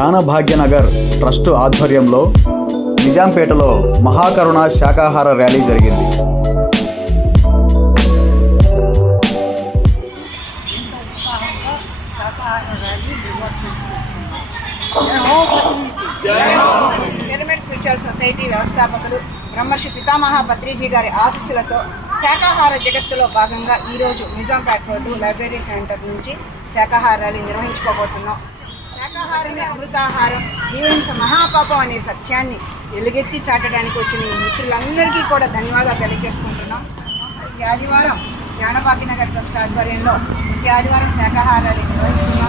ధ్యాన భాగ్యనగర్ ట్రస్టు ఆధ్వర్యంలో నిజాంపేటలో మహాకరుణ శాకాహార ర్యాలీ జరిగింది. పిరమిడ్ స్పిరిచువల్ సొసైటీ వ్యవస్థాపకులు బ్రహ్మర్షి పితామహ పత్రిజీ గారి ఆశీస్సులతో శాకాహార జగత్తులో భాగంగా ఈరోజు నిజాంపేట రోడ్డు లైబ్రరీ సెంటర్ నుంచి శాకాహార ర్యాలీ నిర్వహించుకోబోతున్నాం. శాకాహారమే అమృతాహారం, జీవించ మహాపాపం అనే సత్యాన్ని వెలుగెత్తి చాటడానికి వచ్చిన ఈ మిత్రులందరికీ కూడా ధన్యవాదాలు తెలియజేసుకుంటున్నాం. ఈ ఆదివారం జ్ఞాన భాగ్యనగర్ ట్రస్ట్ ఆధ్వర్యంలో ఈ ఆదివారం శాకాహార ర్యాలీ నిర్వహిస్తున్నాం.